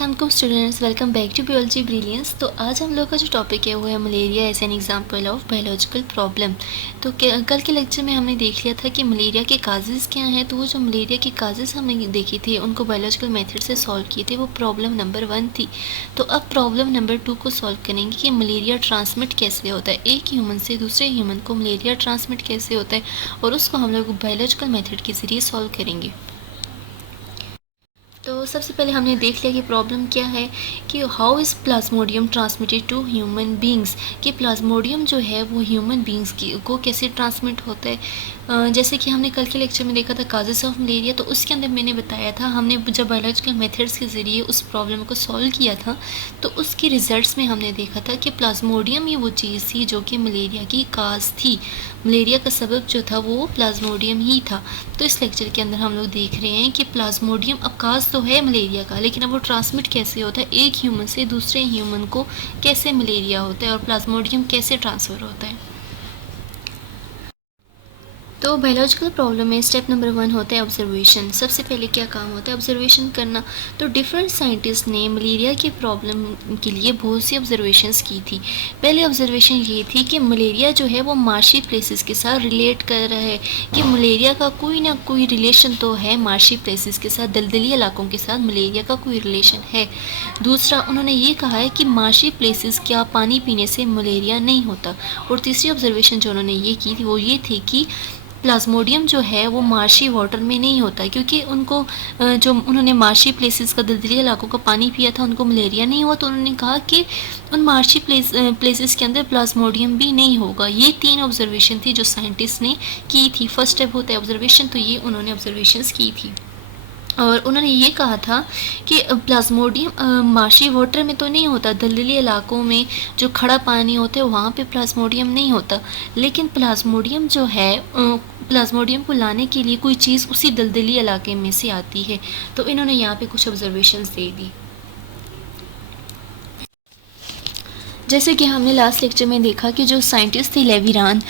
अस्सलाम वालेकुम students, welcome back to biology brilliance. तो आज हम लोग का जो टॉपिक है वो है malaria as an example of biological problem. तो कल के लेक्चर में हमने देख लिया था कि मलेरिया के काजेज़ क्या हैं। तो वो जो मलेरिया के काजेज़ हमने देखी थी उनको बायोलॉजिकल मेथड से सॉल्व किए थे, वो प्रॉब्लम नंबर 1 थी। तो अब प्रॉब्लम नंबर 2 को सॉल्व करेंगे कि मलेरिया ट्रांसमिट कैसे होता है, एक ह्यूमन से दूसरे ह्यूमन को मलेरिया ट्रांसमिट कैसे होता है, और उसको हम लोग बायोलॉजिकल मेथड के ज़रिए सॉल्व करेंगे। तो सबसे पहले हमने देख लिया कि प्रॉब्लम क्या है, कि how is plasmodium transmitted to human beings, कि प्लाज्मोडियम जो है वो ह्यूमन बींग्स को कैसे ट्रांसमिट होता है। जैसे कि हमने कल के लेक्चर में देखा था काजेस ऑफ मलेरिया, तो उसके अंदर मैंने बताया था, हमने जब बायोलॉजिकल मेथड्स के ज़रिए उस प्रॉब्लम को सॉल्व किया था तो उसके रिजल्ट्स में हमने देखा था कि प्लाज्मोडियम ही वो चीज़ थी जो कि मलेरिया की काज थी। मलेरिया का सबब जो था वो प्लाज्मोडियम ही था। तो इस लेक्चर के अंदर हम लोग देख रहे हैं कि प्लाज्मोडियम अब काज तो है मलेरिया का, लेकिन अब वो ट्रांसमिट कैसे होता है, एक ह्यूमन से दूसरे ह्यूमन को कैसे मलेरिया होता है और प्लाज्मोडियम कैसे ट्रांसफ़र होता है। तो बायोलॉजिकल प्रॉब्लम में स्टेप नंबर 1 होता है ऑब्जर्वेशन। सबसे पहले क्या काम होता है, ऑब्जर्वेशन करना। तो डिफरेंट साइंटिस्ट ने मलेरिया के प्रॉब्लम के लिए बहुत सी ऑब्जर्वेशंस की थी। पहले ऑब्जर्वेशन ये थी कि मलेरिया जो है वो मार्शी प्लेसेस के साथ रिलेट कर रहा है, कि मलेरिया का कोई ना कोई रिलेशन तो है मार्शी प्लेसेस के साथ, दलदली इलाकों के साथ मलेरिया का कोई रिलेशन है। दूसरा, उन्होंने ये कहा है कि मार्शी प्लेसेस क्या पानी पीने से मलेरिया नहीं होता। और तीसरी ऑब्जर्वेशन जो उन्होंने ये की थी वो ये थी कि प्लाज्मोडियम जो है वो मार्शी वाटर में नहीं होता, क्योंकि उनको जो उन्होंने मार्शी प्लेसेस का, दलदली इलाकों का पानी पिया था, उनको मलेरिया नहीं हुआ। तो उन्होंने कहा कि उन मार्शी प्लेसेस के अंदर प्लाज्मोडियम भी नहीं होगा। ये 3 ऑब्जर्वेशन थी जो साइंटिस्ट ने की थी। फर्स्ट स्टेप होता है ऑब्जर्वेशन, तो ये उन्होंने ऑब्जर्वेशंस की थी। और उन्होंने ये कहा था कि प्लाज्मोडियम मार्शी वाटर में तो नहीं होता, दलदली इलाकों में जो खड़ा पानी होता है वहाँ पे प्लाज्मोडियम नहीं होता, लेकिन प्लाज्मोडियम जो है प्लाज्मोडियम को लाने के लिए कोई चीज़ उसी दलदली इलाके में से आती है। तो इन्होंने यहाँ पे कुछ ऑब्जर्वेशंस दे दी। जैसे कि हमने लास्ट लेक्चर में देखा कि जो साइंटिस्ट थे लेविरान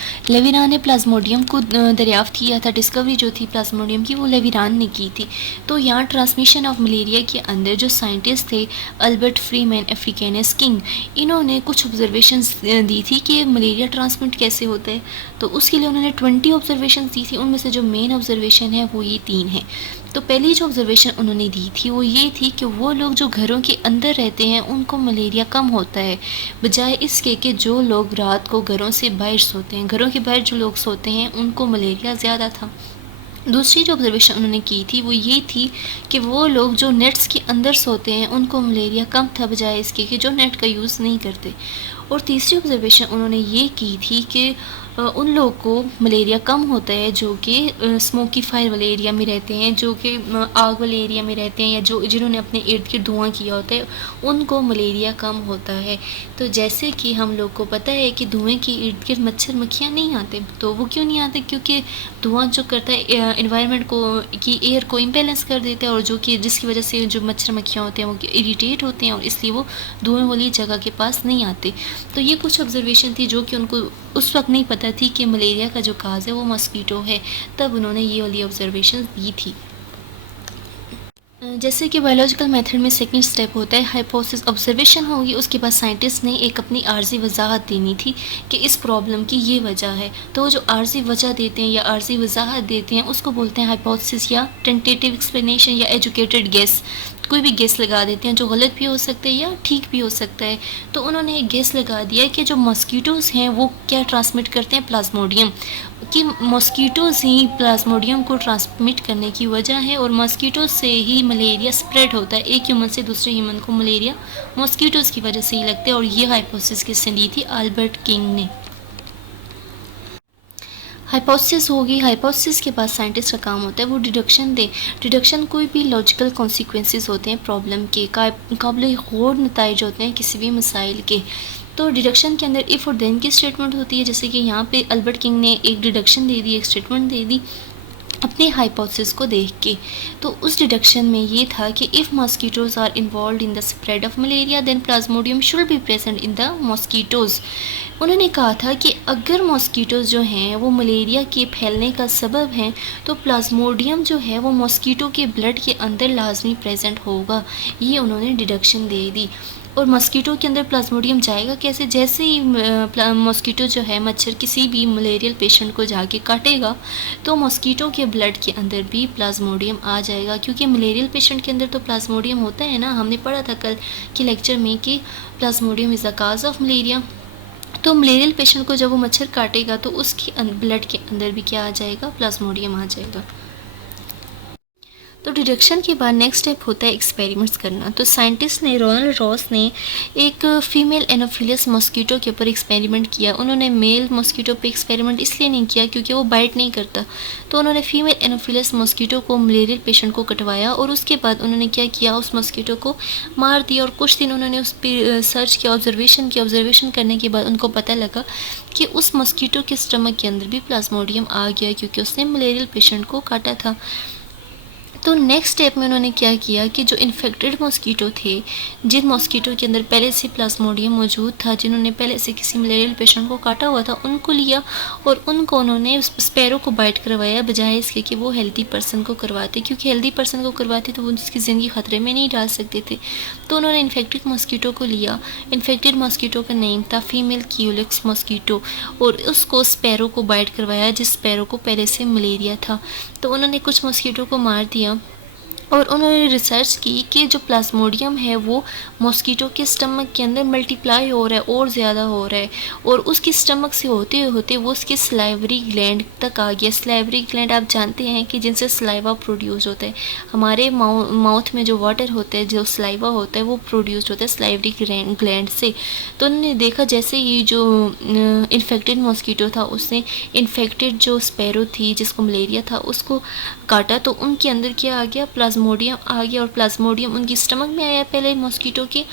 ने प्लाज्मोडियम को दरियाफ्त किया था। डिस्कवरी जो थी प्लाज्मोडियम की वो लेविरान ने की थी। तो यहाँ ट्रांसमिशन ऑफ मलेरिया के अंदर जो साइंटिस्ट थे अल्बर्ट फ्रीमैन अफ्रीकानस किंग, इन्होंने कुछ ऑब्जर्वेशंस दी थी कि मलेरिया ट्रांसमिट कैसे होता है। तो उसके लिए उन्होंने 20 ऑब्जर्वेशन दी थी। उनमें से जो मेन ऑब्जर्वेशन है वो ये 3 हैं। तो पहली जो ऑब्जर्वेशन उन्होंने दी थी वो ये थी कि वो लोग जो घरों के अंदर रहते हैं उनको मलेरिया कम होता है, बजाय इसके कि जो लोग रात को घरों से बाहर सोते हैं, घरों के बाहर जो लोग सोते हैं उनको मलेरिया ज़्यादा था। दूसरी जो ऑब्जर्वेशन उन्होंने की थी वो ये थी कि वो लोग जो नेट्स के अंदर सोते हैं उनको मलेरिया कम था, बजाय इसके कि जो नेट का यूज़ नहीं करते। और तीसरी ऑब्जर्वेशन उन्होंने ये की थी कि उन लोगों को मलेरिया कम होता है जो कि स्मोकी फायर वाले एरिया में रहते हैं, जो कि आग वाले एरिया में रहते हैं, या जो जिन्होंने अपने इर्द गिर्द धुआं किया होता है उनको मलेरिया कम होता है। तो जैसे कि हम लोग को पता है कि धुएं के इर्द गिर्द मच्छर मक्खियाँ नहीं आते, तो वो क्यों नहीं आते, क्योंकि धुआं जो करता है इन्वायरमेंट को की एयर को इम्बेलेंस कर देता है, और जो कि जिसकी वजह से जो मच्छर मक्खियाँ होते हैं वो इरिटेट होते हैं और इसलिए वो धुएं वाली जगह के पास नहीं आते। तो ये कुछ ऑब्जर्वेशन थी जो कि उनको उस वक्त नहीं पता थी कि मलेरिया का जो काज है वो मस्कीटो है, तब उन्होंने ये वाली ऑब्जर्वेशन दी थी। जैसे कि बायोलॉजिकल मेथड में सेकंड स्टेप होता है हाइपोथेसिस। ऑब्जर्वेशन होगी, उसके बाद साइंटिस्ट ने एक अपनी आर्जी वजाहत देनी थी कि इस प्रॉब्लम की ये वजह है। तो जो आर्जी वजह देते हैं या आर्जी वजाहत देते हैं उसको बोलते हैं हाइपोथेसिस या टेंटेटिव एक्सप्लेनेशन या एजुकेटेड गेस। कोई भी गेस लगा देते हैं जो गलत भी हो सकता है या ठीक भी हो सकता है। तो उन्होंने एक गेस लगा दिया कि जो मॉस्किटोज़ हैं वो क्या ट्रांसमिट करते हैं, प्लाज्मोडियम, कि मॉस्किटोज़ ही प्लाज्मोडियम को ट्रांसमिट करने की वजह है, और मॉस्किटोज़ से ही मलेरिया स्प्रेड होता है। एक ह्यूमन से दूसरे ह्यूमन को मलेरिया मॉस्किटोज़ की वजह से ही लगता है। और ये हाइपोथेसिस किसने दी थी, अल्बर्ट किंग ने। हाइपोथेसिस होगी, हाइपोथेसिस के बाद साइंटिस्ट का काम होता है वो डिडक्शन दे। डिडक्शन कोई भी लॉजिकल कॉन्सिक्वेंसेस होते हैं प्रॉब्लम के, काबिल गौर नताइज होते हैं किसी भी मसाइल के। तो डिडक्शन के अंदर इफ़ और देन की स्टेटमेंट होती है। जैसे कि यहाँ पे अल्बर्ट किंग ने एक डिडक्शन दे दी, एक स्टेटमेंट दे दी अपने हाइपोथेसिस को देख के। तो उस डिडक्शन में ये था कि if mosquitoes are involve in the spread of malaria then plasmodium should be present in the mosquitoes. उन्होंने कहा था कि अगर मॉस्किटोज़ जो हैं वो मलेरिया के फैलने का सबब हैं तो प्लाज्मोडियम जो है वो मॉस्किटो के ब्लड के अंदर लाजमी प्रेजेंट होगा। ये उन्होंने डिडक्शन दे दी। और मॉस्किटो के अंदर प्लाज्मोडियम जाएगा कैसे? जैसे ही मॉस्किटो जो है, मच्छर किसी भी मलेरियल पेशेंट को जाके काटेगा तो मॉस्किटो के ब्लड के अंदर भी प्लाज्मोडियम आ जाएगा, क्योंकि मलेरियल पेशेंट के अंदर तो प्लाज्मोडियम होता है ना। हमने पढ़ा था कल के लेक्चर में कि Plasmodium is the cause of malaria. तो मलेरियल पेशेंट को जब वो मच्छर काटेगा तो उसके ब्लड के अंदर भी क्या आ जाएगा? प्लाज्मोडियम आ जाएगा। तो डिडक्शन के बाद नेक्स्ट स्टेप होता है एक्सपेरिमेंट्स करना। तो साइंटिस्ट ने, रोनाल्ड रॉस ने एक फीमेल एनोफिलस मॉस्किटो के ऊपर एक्सपेरिमेंट किया। उन्होंने मेल मॉस्किटो पे एक्सपेरिमेंट इसलिए नहीं किया क्योंकि वो बाइट नहीं करता। तो उन्होंने फीमेल एनोफिलस मॉस्किटो को मलेरियल पेशेंट को कटवाया और उसके बाद उन्होंने क्या किया, उस मॉस्किटो को मार दिया और कुछ दिन उन्होंने उस पर सर्च किया, ऑब्जर्वेशन करने के बाद उनको पता लगा कि उस मॉस्किटो के स्टमक के अंदर भी प्लाज्मोडियम आ गया क्योंकि उसने मलेरियल पेशेंट को काटा था। तो नेक्स्ट स्टेप में उन्होंने क्या किया कि जो इन्फेक्टेड मॉस्किटो थे, जिन मॉस्किटो के अंदर पहले से प्लाज्मोडियम मौजूद था, जिन्होंने पहले से किसी मलेरियल पेशेंट को काटा हुआ था, उनको लिया और उनको उन्होंने उस स्पैरो को बाइट करवाया, बजाय इसके कि वो हेल्दी पर्सन को करवाते, क्योंकि हेल्दी पर्सन को करवाते तो वो उसकी ज़िंदगी ख़तरे में नहीं डाल सकते थे। तो उन्होंने इन्फेक्टेड मॉस्किटो को लिया। इन्फेक्टेड मॉस्किटो का नेम था फीमेल क्यूलिक्स मॉस्किटो और उसको स्पैरो को बाइट करवाया, जिस स्पैरो को पहले से मलेरिया था। तो उन्होंने कुछ मॉस्किटो को मार दिया और उन्होंने रिसर्च की कि जो प्लाज्मोडियम है वो मॉस्किटो के स्टमक के अंदर मल्टीप्लाई हो रहा है और ज़्यादा हो रहा है और उसकी स्टमक से होते होते वो उसके स्लाइवरी ग्लैंड तक आ गया। स्लाइवरी ग्लैंड आप जानते हैं कि जिनसे स्लाइवा प्रोड्यूस होता है। हमारे माउथ में जो वाटर होता है, जो स्लाइवा होता है, वो प्रोड्यूस होता है स्लाइवरी ग्लैंड से। तो उन्होंने देखा जैसे ही जो इन्फेक्टेड मॉस्किटो था उसने इन्फेक्टेड जो स्पैरो थी जिसको मलेरिया था उसको काटा, तो उनके अंदर क्या आ गया? प्लाज्मोडियम आ गया और प्लाज्मोडियम उनकी स्टमक में आया पहले मॉस्किटो के,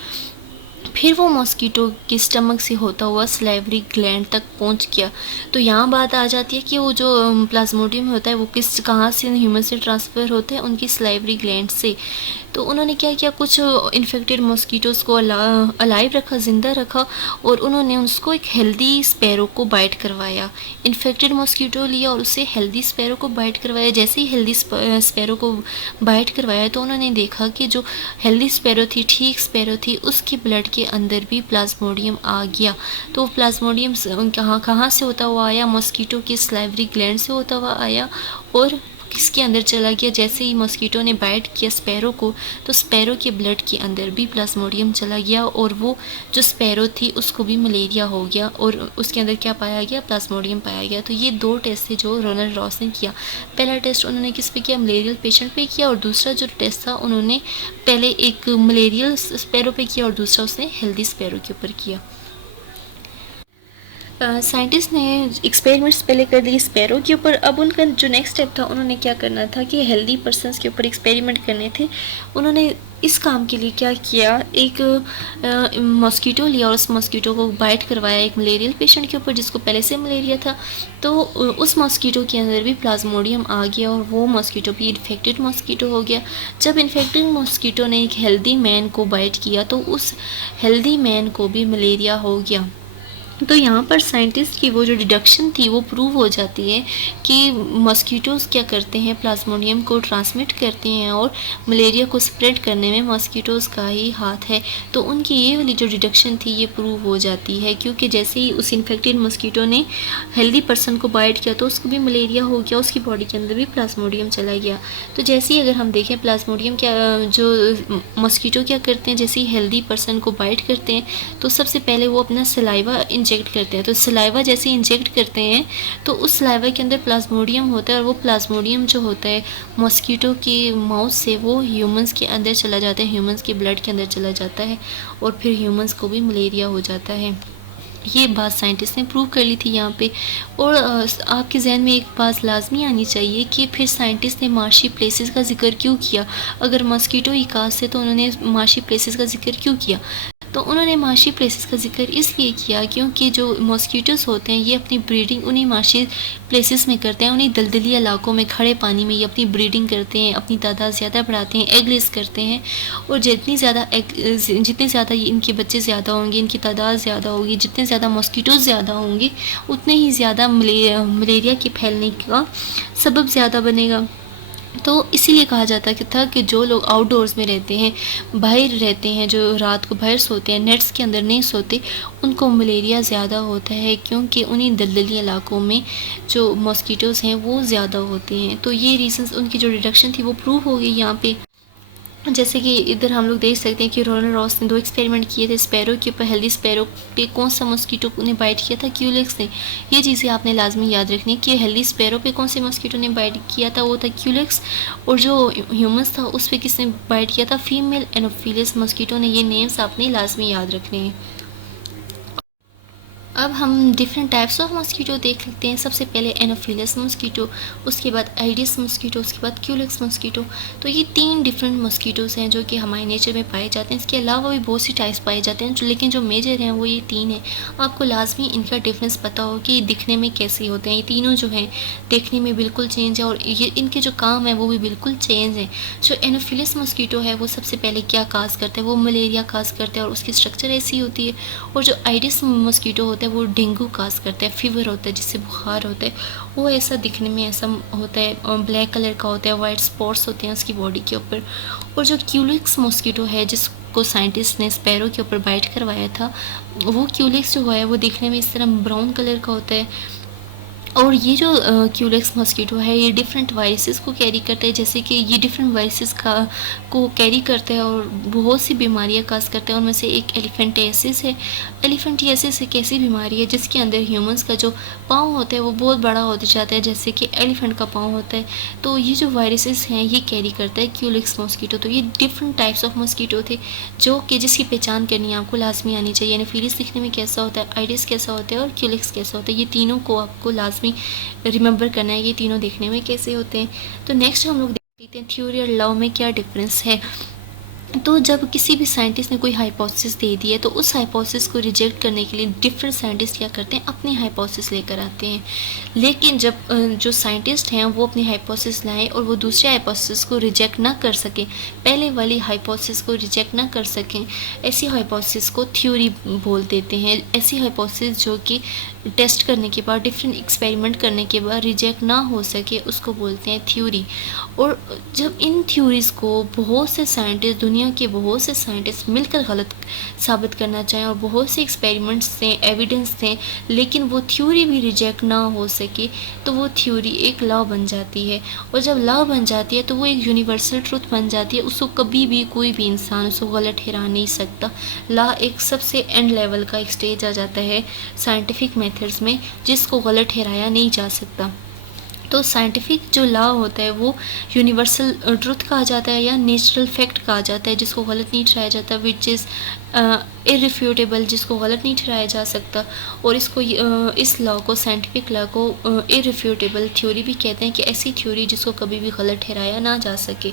फिर वो मॉस्किटो के स्टमक से होता हुआ स्लाइवरी ग्लैंड तक पहुंच गया। तो यहाँ बात आ जाती है कि वो जो प्लाज्मोडियम होता है वो कहाँ से ह्यूमन से ट्रांसफ़र होता है? उनकी स्लाइवरी ग्लैंड से। तो उन्होंने क्या किया, कुछ इन्फेक्टेड मॉस्किटोज़ को अलाइव रखा, ज़िंदा रखा और उन्होंने उसको एक हेल्दी स्पैरो को बाइट करवाया। इन्फेक्टेड मॉस्किटो लिया और उससे हेल्दी स्पैरो को बाइट करवाया। जैसे ही हेल्दी स्पैरो को बाइट करवाया तो उन्होंने देखा कि जो हेल्दी स्पैरो थी, ठीक स्पैरो थी, उसके ब्लड के अंदर भी प्लाज्मोडियम आ गया। तो प्लाज्मोडियम कहाँ से होता हुआ आया? मॉस्किटो के स्लाइवरी ग्लैंड से होता हुआ आया और किसके अंदर चला गया? जैसे ही मॉस्किटो ने बाइट किया स्पैरो को तो स्पैरो के ब्लड के अंदर भी प्लाज्मोडियम चला गया और वो जो स्पैरो थी उसको भी मलेरिया हो गया और उसके अंदर क्या पाया गया? प्लाज्मोडियम पाया गया। तो ये दो टेस्ट थे जो रोनाल्ड रॉस ने किया। पहला टेस्ट उन्होंने किस पे किया? मलेरियल पेशेंट पे किया और दूसरा जो टेस्ट था उन्होंने पहले एक मलेरियल स्पैरो पे किया और दूसरा उसने हेल्दी स्पैरो के ऊपर किया। साइंटिस्ट ने एक्सपेरिमेंट्स पहले कर दिए स्पैरो के ऊपर। अब उनका जो नेक्स्ट स्टेप था, उन्होंने क्या करना था कि हेल्दी पर्सनस के ऊपर एक्सपेरिमेंट करने थे। उन्होंने इस काम के लिए क्या किया, एक मॉस्किटो लिया और उस मॉस्किटो को बाइट करवाया एक मलेरियल पेशेंट के ऊपर जिसको पहले से मलेरिया था। तो उस मॉस्किटो के अंदर भी प्लाज्मोडियम आ गया और वो मॉस्किटो भी इन्फेक्टेड मॉस्किटो हो गया। जब इन्फेक्टेड मॉस्किटो ने एक हेल्दी मैन को बाइट किया तो उस हेल्दी मैन को भी मलेरिया हो गया। तो यहाँ पर साइंटिस्ट की वो जो डिडक्शन थी वो प्रूव हो जाती है कि मॉस्किटोज़ क्या करते हैं, प्लाज्मोडियम को ट्रांसमिट करते हैं और मलेरिया को स्प्रेड करने में मॉस्किटोज़ का ही हाथ है। तो उनकी ये वाली जो डिडक्शन थी ये प्रूव हो जाती है, क्योंकि जैसे ही उस इन्फेक्टेड मॉस्किटो ने हेल्दी पर्सन को बाइट किया तो उसको भी मलेरिया हो गया, उसकी बॉडी के अंदर भी प्लाज्मोडियम चला गया। तो जैसे ही अगर हम देखें प्लाज्मोडियम क्या, जो मॉस्किटो क्या करते हैं, जैसे ही हेल्दी पर्सन को बाइट करते हैं तो सबसे पहले वो अपना सलाइवा इंजेक्ट करते हैं। तो सलाइवा जैसे इंजेक्ट करते हैं तो उस सलाइवा के अंदर प्लाज्मोडियम होता है और वो प्लाज्मोडियम जो होता है मॉस्किटो के माउथ से वो ह्यूमंस के अंदर चला जाता है, ह्यूमंस के ब्लड के अंदर चला जाता है और फिर ह्यूमंस को भी मलेरिया हो जाता है। ये बात साइंटिस्ट ने प्रूव कर ली थी यहाँ पे। और आपके जहन में एक बात लाजमी आनी चाहिए कि फिर साइंटिस्ट ने मार्शी प्लेसेस का जिक्र क्यों किया? अगर मॉस्किटो ही काज थे तो उन्होंने मार्शी प्लेसेस का जिक्र क्यों किया? तो उन्होंने माशी प्लेसेस का जिक्र इसलिए किया क्योंकि जो मॉस्किटोज़ होते हैं ये अपनी ब्रीडिंग उन्हीं माशी प्लेसेस में करते हैं, उन्हीं दलदली इलाकों में खड़े पानी में ये अपनी ब्रीडिंग करते हैं, अपनी तादाद ज़्यादा बढ़ाते हैं, एग लेस करते हैं। और जितनी ज़्यादा इनके बच्चे ज़्यादा होंगे, इनकी तादाद ज़्यादा होगी, जितने ज़्यादा मॉस्किटोज़ ज़्यादा होंगे उतने ही ज़्यादा मलेरिया के फैलने का सबब ज़्यादा बनेगा। तो इसीलिए कहा जाता था कि जो लोग आउटडोर्स में रहते हैं, बाहर रहते हैं, जो रात को बाहर सोते हैं, नेट्स के अंदर नहीं सोते, उनको मलेरिया ज़्यादा होता है क्योंकि उन्हीं दलदली इलाकों में जो मॉस्किटोज़ हैं वो ज़्यादा होते हैं। तो ये रीज़न्स उनकी जो डिडक्शन थी वो प्रूव हो गई यहाँ पे। जैसे कि इधर हम लोग देख सकते हैं कि रोनाल्ड रॉस ने 2 एक्सपेरिमेंट किए थे स्पैरो के ऊपर। हेल्दी स्पैरो पे कौन सा मॉस्किटो ने बाइट किया था? क्यूलेक्स ने। ये चीज़ें आपने लाजमी याद रखनी है कि हेल्दी स्पैरो पे कौन से मॉस्किटो ने बाइट किया था, वो था क्यूलेक्स। और जो ह्यूमंस था उस पर किसने बाइट किया था? फीमेल एनोफिलस मॉस्किटो ने। ये नेम्स आपने लाजमी याद रखने हैं। अब हम डिफरेंट टाइप्स ऑफ मॉस्किटो देख लेते हैं। सबसे पहले एनोफिलस मॉस्किटो, उसके बाद आइडिस मॉस्किटो, उसके बाद क्यूलेक्स मॉस्किटो। तो ये 3 डिफरेंट मॉस्किटोज़ हैं जो कि हमारे नेचर में पाए जाते हैं। इसके अलावा भी बहुत सी टाइप्स पाए जाते हैं लेकिन जो मेजर हैं वो ये 3 हैं। आपको लाजमी इनका डिफरेंस पता हो कि ये दिखने में कैसे होते हैं। ये तीनों जो हैं देखने में बिल्कुल चेंज है और ये इनके जो काम है वो भी बिल्कुल चेंज है। जो एनोफिलस मॉस्किटो है वो सबसे पहले क्या काज करते हैं? वो मलेरिया काज करते हैं और उसकी स्ट्रक्चर ऐसी होती है। और जो आइडिस मॉस्किटो होता है वो डेंगू काज करता है, फीवर होता है जिससे बुखार होता है। वो ऐसा दिखने में ऐसा होता है और ब्लैक कलर का होता है, वाइट स्पॉट्स होते हैं उसकी बॉडी के ऊपर। और जो क्यूलिक्स मॉस्किटो है जिसको साइंटिस्ट ने स्पैरो के ऊपर बाइट करवाया था, वो क्यूलिक्स जो है वो दिखने में इस तरह ब्राउन कलर का होता है। और ये जो क्यूलेक्स मॉस्किटो है ये डिफरेंट वायरसेस को कैरी करता है। जैसे कि ये डिफरेंट वायरसेस को कैरी करता है और बहुत सी बीमारियां काज करता है। उनमें से एक एलिफेंटियासिस है। एलिफेंटियासिस एक ऐसी बीमारी है जिसके अंदर ह्यूमंस का जो पाँव होता है वो बहुत बड़ा होता जाता है, जैसे कि एलिफेंट का पाँव होता है। तो ये जो वायरसेस हैं ये कैरी करता है क्यूलेक्स मॉस्किटो। तो ये डिफरेंट टाइप्स ऑफ मॉस्किटो थे जो कि जिसकी पहचान करनी आपको लाजमी आनी चाहिए। एनोफिलिस दिखने में कैसा होता है, आइडिस कैसा होता है और क्यूलेक्स कैसा होता है, ये तीनों को आपको लाजमी रिमेंबर करना है ये तीनों देखने में कैसे होते हैं। तो नेक्स्ट हम लोग देखते हैं थ्योरी और लव में क्या डिफरेंस है। तो जब किसी भी साइंटिस्ट ने कोई हाइपोथेसिस दे दी है तो उस हाइपोथेसिस को रिजेक्ट करने के लिए डिफरेंट साइंटिस्ट क्या करते हैं? अपनी हाइपोथेसिस लेकर आते हैं। लेकिन जब जो साइंटिस्ट हैं वो अपनी हाइपोथेसिस लाएं और वो दूसरे हाइपोथेसिस को रिजेक्ट ना कर सकें, पहले वाली हाइपोथेसिस को रिजेक्ट ना कर सकें, ऐसी हाइपोथेसिस को थ्योरी बोल देते हैं। ऐसी हाइपोथेसिस जो कि टेस्ट करने के बाद, डिफरेंट एक्सपेरिमेंट करने के बाद रिजेक्ट ना हो सके उसको बोलते हैं थ्योरी। और जब इन थ्योरीज़ को बहुत से साइंटिस्ट, दुनिया के बहुत से साइंटिस्ट मिलकर गलत साबित करना चाहें और बहुत से एक्सपेरिमेंट्स दें, एविडेंस दें, लेकिन वो थ्योरी भी रिजेक्ट ना हो सके, तो वो थ्योरी एक लॉ बन जाती है। और जब लॉ बन जाती है तो वो एक यूनिवर्सल ट्रुथ बन जाती है। उसको कभी भी कोई भी इंसान उसको गलत ठहरा नहीं सकता। लॉ एक सबसे एंड लेवल का एक स्टेज आ जाता है साइंटिफिक मेथड्स में जिसको गलत ठहराया नहीं जा सकता। तो साइंटिफिक जो लॉ होता है वो यूनिवर्सल ट्रुथ कहा जाता है या नेचुरल फैक्ट कहा जाता है जिसको गलत नहीं ठहराया जाता, विच इज़ इररिफ्यूटेबल, जिसको गलत नहीं ठहराया जा सकता। और इसको इस लॉ को, साइंटिफिक लॉ को इररिफ्यूटेबल थ्योरी भी कहते हैं कि ऐसी थ्योरी जिसको कभी भी गलत ठहराया ना जा सके।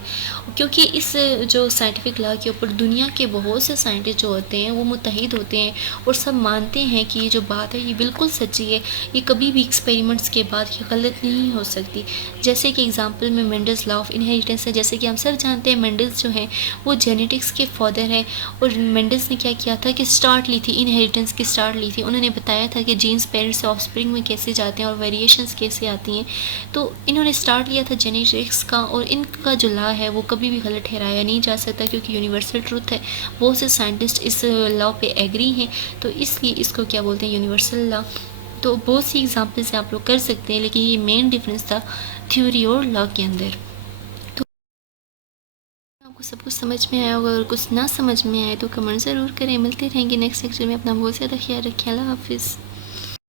क्योंकि इस जो साइंटिफिक लॉ के ऊपर दुनिया के बहुत से साइंटिस्ट जो होते हैं वो मुत्तहिद होते हैं और सब मानते हैं कि ये जो बात है ये बिल्कुल सच्ची है, ये कभी भी एक्सपेरिमेंट्स के बाद ये गलत नहीं हो सकती। जैसे कि एग्जांपल में मेंडल्स लॉ ऑफ इनहेरिटेंस है। जैसे कि हम सब जानते हैं मेंडल्स जो हैं वो जेनेटिक्स के फादर हैं। और मेंडल्स ने क्या किया था कि स्टार्ट ली थी, इनहेरिटेंस की स्टार्ट ली थी। उन्होंने बताया था कि जीन्स पेरेंट्स से ऑफस्प्रिंग में कैसे जाते हैं और वेरिएशंस कैसे आती हैं। तो इन्होंने स्टार्ट लिया था जेनेटिक्स का और इनका जो लॉ है वो कभी भी गलत ठहराया नहीं जा सकता क्योंकि यूनिवर्सल ट्रुथ है। बहुत से साइंटिस्ट इस लॉ पे एग्री हैं, तो इसलिए इसको क्या बोलते हैं? Universal law. तो बहुत सी एग्जांपल्स आप लोग कर सकते हैं, लेकिन ये मेन डिफरेंस था थ्योरी और लॉ के अंदर। तो आपको सब कुछ समझ में आया होगा, अगर कुछ ना समझ में आए तो कमेंट ज़रूर करें। मिलते रहेंगे नेक्स्ट लेक्चर में। अपना बहुत ज़्यादा ख्याल रखें। अल्लाह हाफिज़।